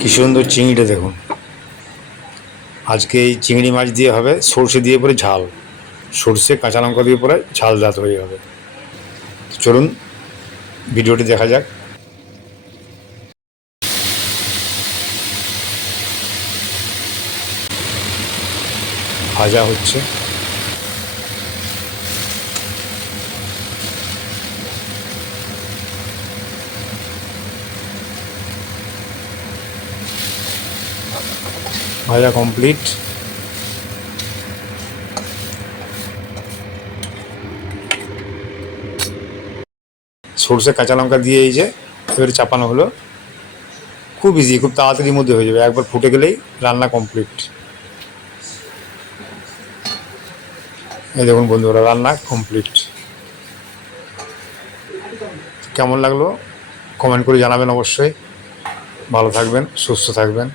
কি সুন্দর চিংড়িটা দেখুন। আজকে এই চিংড়ি মাছ দিয়ে হবে সর্ষে দিয়ে পরে ঝাল, সর্ষে কাঁচা লঙ্কা দিয়ে পরে ঝাল ভাত হয়ে হবে। চলুন ভিডিওটি দেখা যাক। ভাজা হচ্ছে। ভাজা কমপ্লিট। সর্ষে কাঁচা লঙ্কা দিয়ে এই যে এবারে চাপানো হলো। খুব ইজি, খুব তাড়াতাড়ির মধ্যে হয়ে যাবে, একবার ফুটে গেলেই রান্না কমপ্লিট। এই দেখুন বন্ধুরা, রান্না কমপ্লিট। কেমন লাগলো কমেন্ট করে জানাবেন অবশ্যই। ভালো থাকবেন, সুস্থ থাকবেন।